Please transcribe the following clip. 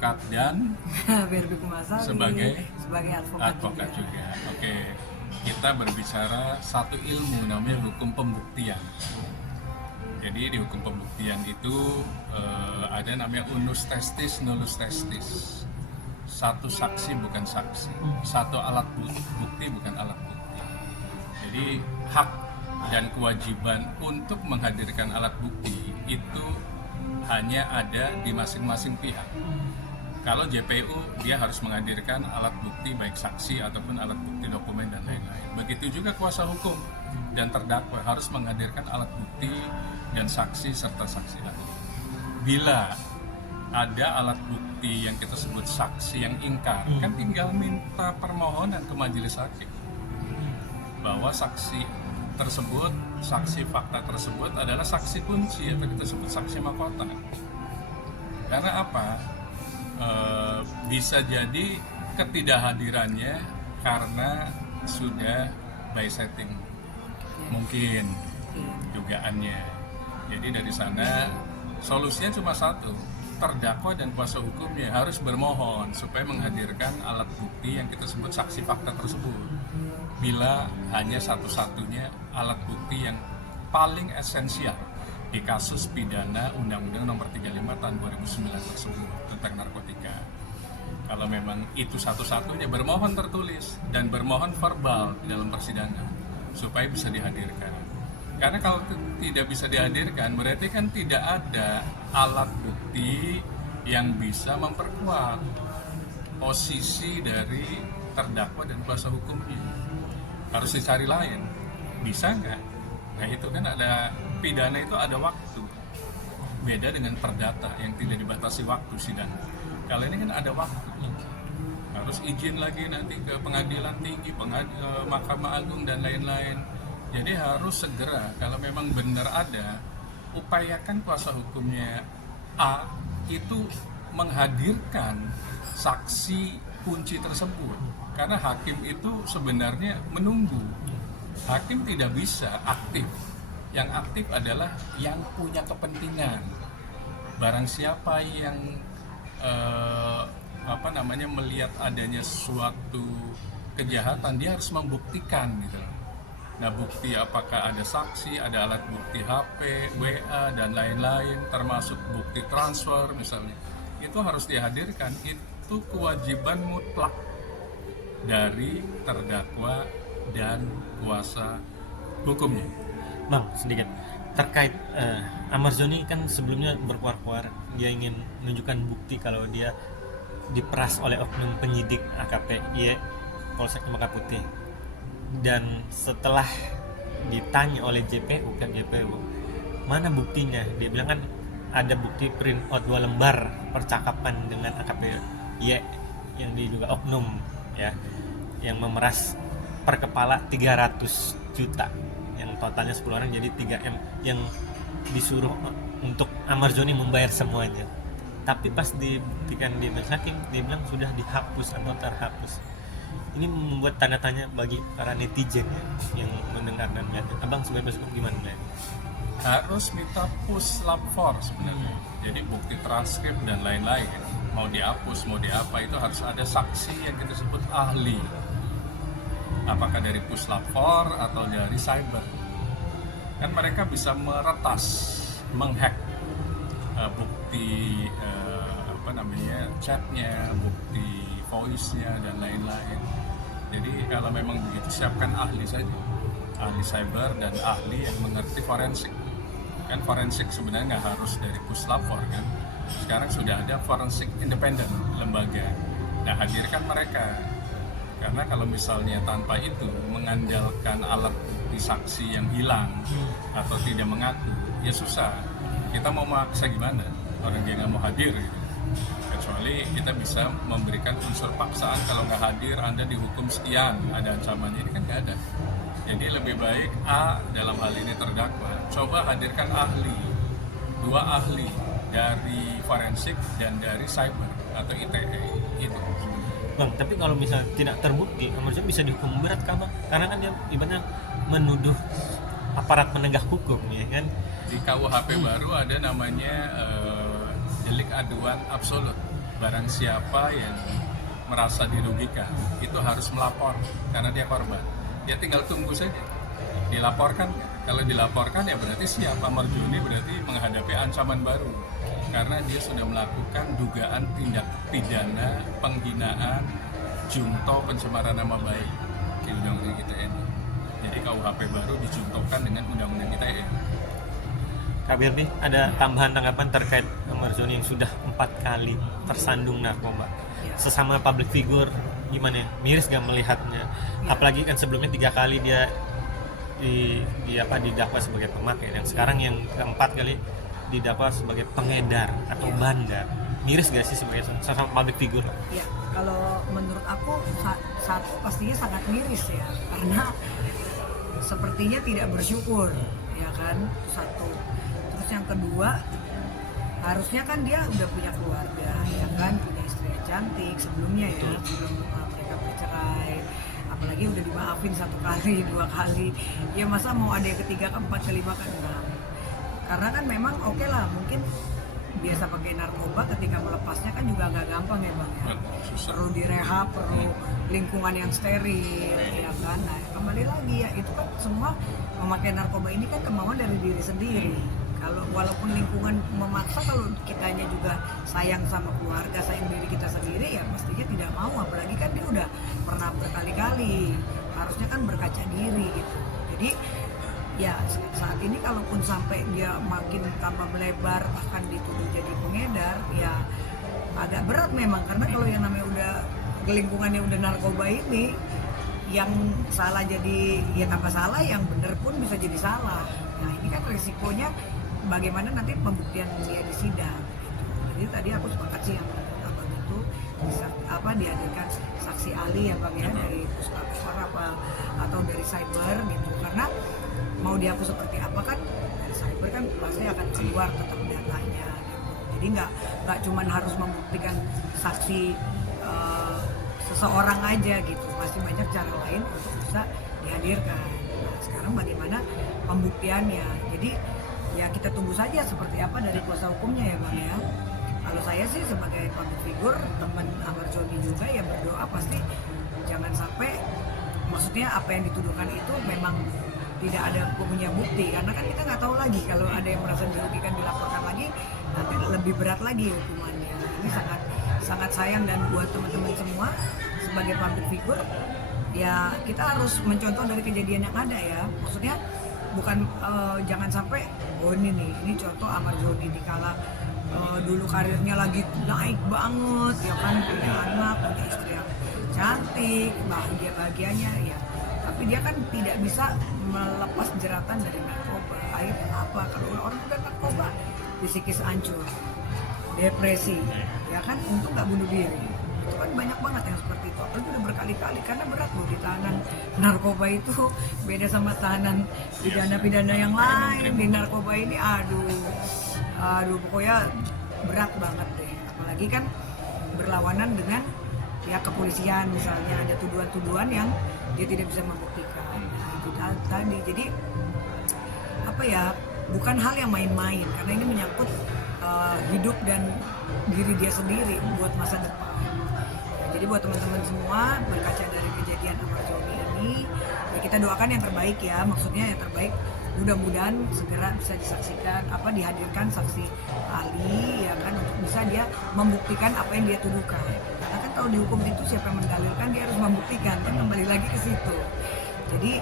advokat dan Verbi Kumasari sebagai advokat juga. Oke, kita berbicara satu ilmu namanya hukum pembuktian. Jadi di hukum pembuktian itu ada namanya unus testis, nullus testis. Satu saksi bukan saksi, satu alat bukti bukan alat bukti. Jadi hak dan kewajiban untuk menghadirkan alat bukti itu hanya ada di masing-masing pihak. Kalau JPU dia harus menghadirkan alat bukti baik saksi ataupun alat bukti dokumen dan lain-lain. Begitu juga kuasa hukum dan terdakwa harus menghadirkan alat bukti dan saksi serta saksi ahli. Bila ada alat bukti yang kita sebut saksi yang ingkar, kan tinggal minta permohonan ke majelis hakim bahwa saksi tersebut, saksi fakta tersebut adalah saksi kunci atau kita sebut saksi mahkota. Karena apa? Bisa jadi ketidakhadirannya karena sudah by setting, mungkin dugaannya. Jadi dari sana solusinya cuma satu, terdakwa dan kuasa hukumnya harus bermohon supaya menghadirkan alat bukti yang kita sebut saksi fakta tersebut. Bila hanya satu-satunya alat bukti yang paling esensial di kasus pidana Undang-Undang Nomor 35 Tahun 2009 tersebut tentang narkotika. Kalau memang itu satu-satunya, bermohon tertulis dan bermohon verbal di dalam persidangan supaya bisa dihadirkan. Karena kalau tidak bisa dihadirkan, berarti kan tidak ada alat bukti yang bisa memperkuat posisi dari terdakwa dan kuasa hukumnya. Harus dicari lain. Bisa nggak? Nah itu kan ada, pidana itu ada waktu. Beda dengan perdata yang tidak dibatasi waktu sidang. Kalau ini kan ada waktu. Harus izin lagi nanti ke pengadilan tinggi, Mahkamah Agung dan lain-lain. Jadi harus segera, kalau memang benar ada, upayakan kuasa hukumnya A itu menghadirkan saksi kunci tersebut. Karena hakim itu sebenarnya menunggu. Hakim tidak bisa aktif. Yang aktif adalah yang punya kepentingan. Barang siapa yang melihat adanya suatu kejahatan, dia harus membuktikan gitu. Nah, bukti apakah ada saksi, ada alat bukti HP, WA, dan lain-lain, termasuk bukti transfer misalnya. Itu harus dihadirkan, itu kewajiban mutlak dari terdakwa dan kuasa hukumnya. Bang, sedikit terkait Ahmad Zoni kan sebelumnya berkuar-kuar dia ingin menunjukkan bukti kalau dia diperas oleh oknum penyidik AKP Y Polsek Cempaka Putih. Dan setelah ditanya oleh JPU, mana buktinya? Dia bilang kan ada bukti print out 2 lembar percakapan dengan AKP Y yang diduga oknum ya, yang memeras per kepala 300 juta, yang totalnya 10 orang jadi 3M, yang disuruh untuk Ahmad Zoni membayar semuanya. Tapi pas dibuktikan di majelis hakim, dia bilang sudah dihapus atau terhapus. Ini membuat tanda tanya bagi para netizen ya, yang mendengar dan melihat. Abang sebagai pesuka gimana melihat? Harus minta puslap for sebenarnya. Jadi bukti transkrip dan lain-lain, mau dihapus, mau diapa, itu harus ada saksi yang kita sebut ahli. Apakah dari puslap for atau dari cyber. Kan mereka bisa meretas, menghack bukti chatnya, bukti voice-nya dan lain-lain. Jadi kalau memang begitu, siapkan ahli saja, ahli cyber dan ahli yang mengerti forensik. Kan forensik sebenarnya nggak harus dari puslapor kan. Sekarang sudah ada forensik independen lembaga. Nah, hadirkan mereka. Karena kalau misalnya tanpa itu mengandalkan alat bukti saksi yang hilang atau tidak mengaku, ya susah. Kita mau maksa gimana? Orang dia nggak mau hadir gitu. Kecuali kita bisa memberikan unsur paksaan, kalau nggak hadir Anda dihukum sekian, ada ancamannya. Ini kan nggak ada. Jadi lebih baik A dalam hal ini terdakwa, coba hadirkan ahli, 2 ahli dari forensik dan dari cyber atau ITE itu. Bang, tapi kalau misalnya tidak terbukti, maksudnya bisa dihukum berat kan Bang? Karena kan dia ibaratnya menuduh aparat penegak hukum ya kan. Di KUHP baru ada namanya delik aduan absolut. barang siapa yang merasa dirugikan itu harus melapor karena dia korban. Dia tinggal tunggu saja dilaporkan. Kalau dilaporkan ya berarti siapa Marjoni berarti menghadapi ancaman baru karena dia sudah melakukan dugaan tindak pidana penghinaan, junto, pencemaran nama baik di Undang-Undang ITE. Jadi KUHP baru dijuntokan dengan Undang-Undang ITE. Kak Birdi, ada tambahan tanggapan terkait Marjoni yang sudah 4 kali tersandung narkoba? Sesama public figure, gimana ya? Miris gak melihatnya? Apalagi kan sebelumnya 3 kali dia didakwa sebagai pemakai, dan sekarang yang keempat kali didakwa sebagai pengedar atau bandar. Miris gak sih sebagai sesama public figure? Ya, kalau menurut aku satu pastinya sangat miris ya, karena sepertinya tidak bersyukur, ya kan, satu. Terus yang kedua, harusnya kan dia udah punya keluarga, ya kan, punya istri yang cantik sebelumnya ya, sebelum mereka bercerai. Apalagi udah dimaafin 1 kali, 2 kali, ya masa mau ada yang ketiga, keempat, kelima, keenam. Karena kan memang oke lah, mungkin biasa pakai narkoba, ketika melepasnya kan juga agak gampang ya bang ya, perlu direhab, perlu lingkungan yang steril, ya kan. Nah kembali lagi ya, itu kan semua memakai narkoba ini kan kemauan dari diri sendiri. Kalau walaupun lingkungan memaksa, kalau kitanya juga sayang sama keluarga, sayang diri kita sendiri, ya pastinya tidak mau. Apalagi kan dia udah pernah berkali-kali, harusnya kan berkaca diri gitu. Jadi ya saat ini kalaupun sampai dia makin tambah melebar, bahkan dituduh jadi pengedar, ya agak berat memang. Karena kalau yang namanya udah lingkungannya udah narkoba ini, yang salah jadi ya tambah salah, yang bener pun bisa jadi salah. Nah ini kan risikonya bagaimana nanti pembuktian dia di sidang gitu. Jadi tadi aku sepakat sih yang abang itu bisa dihadirkan saksi ahli ya bang ya, dari puskesmas atau dari cyber gitu, karena mau dihapus seperti apa kan dari cyber kan pasti akan keluar tetap datanya gitu. Jadi nggak cuman harus membuktikan saksi seseorang aja gitu, pasti banyak cara lain untuk bisa dihadirkan. Nah sekarang bagaimana pembuktiannya, jadi ya kita tunggu saja seperti apa dari kuasa hukumnya ya bang ya. Kalau saya sih sebagai public figure, teman Marjoni juga ya berdoa pasti jangan sampai, maksudnya apa yang dituduhkan itu memang tidak ada punya bukti, karena kan kita nggak tahu lagi kalau ada yang merasa dirugikan dilaporkan lagi, nanti lebih berat lagi hukumannya. Ini sangat sayang, dan buat teman-teman semua sebagai public figure ya kita harus mencontoh dari kejadian yang ada ya, maksudnya bukan jangan sampai ini contoh Marjoni dikala dulu karirnya lagi naik banget ya kan, punya anak, punya istri yang cantik, bahagianya ya, tapi dia kan tidak bisa melepas jeratan dari narkoba. Akhirnya apa, kalau orang udah narkoba psikis hancur, depresi ya kan, untung nggak bunuh diri. Itu kan banyak banget yang seperti itu, apalagi udah berkali-kali, karena berat loh di tahanan narkoba itu, beda sama tahanan pidana-pidana yang lain. Di narkoba ini aduh pokoknya berat banget deh, apalagi kan berlawanan dengan pihak kepolisian misalnya, ada tuduhan-tuduhan yang dia tidak bisa membuktikan. Nah itu tadi, jadi apa ya, bukan hal yang main-main, karena ini menyangkut hidup dan diri dia sendiri buat masa depan. Jadi buat teman-teman semua, berkaca dari kejadian Marjoni ini, ya kita doakan yang terbaik ya, maksudnya yang terbaik, mudah-mudahan segera bisa disaksikan, dihadirkan saksi ahli ya kan, untuk bisa dia membuktikan apa yang dia tuduhkan. Karena kan kalau dihukum itu siapa yang mendalilkan, dia harus membuktikan kan, kembali lagi ke situ. Jadi